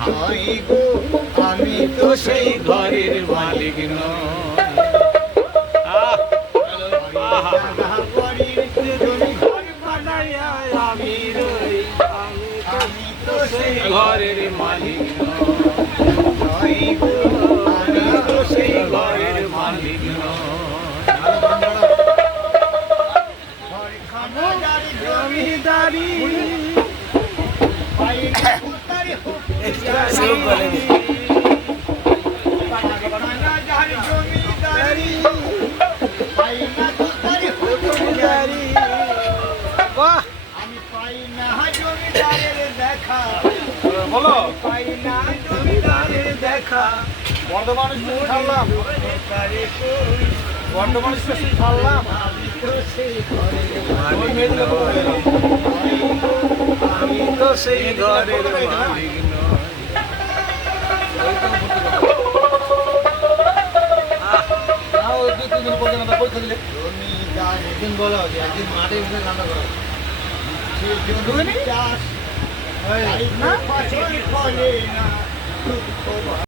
নয় গো আমি তো সেই ঘরের মালিক নই। আমি রই, আমি তো সেই ঘরের মালিক নই গো আমি তো সেই ঘরের মালিক নই। জমিদারি আমি পাই না জমিদারের দেখা, বলো পাই না জমিদারের দেখা। বর্ধমান স্টেশন ছাড়লাম, বর্ধমান স্টেশন ছাড়লাম। আমি তো সেই ঘরের ওই মেদিনীপুর আমি তো সেই ঘরের মালিক নই। ওই 2-3 দিন পর্যন্ত পরীক্ষা দিলে জমিদার একদিন বলো যে একদিন মাঠে এসে রান্না করো। চাষ না ফসল ফলে না, দুঃখ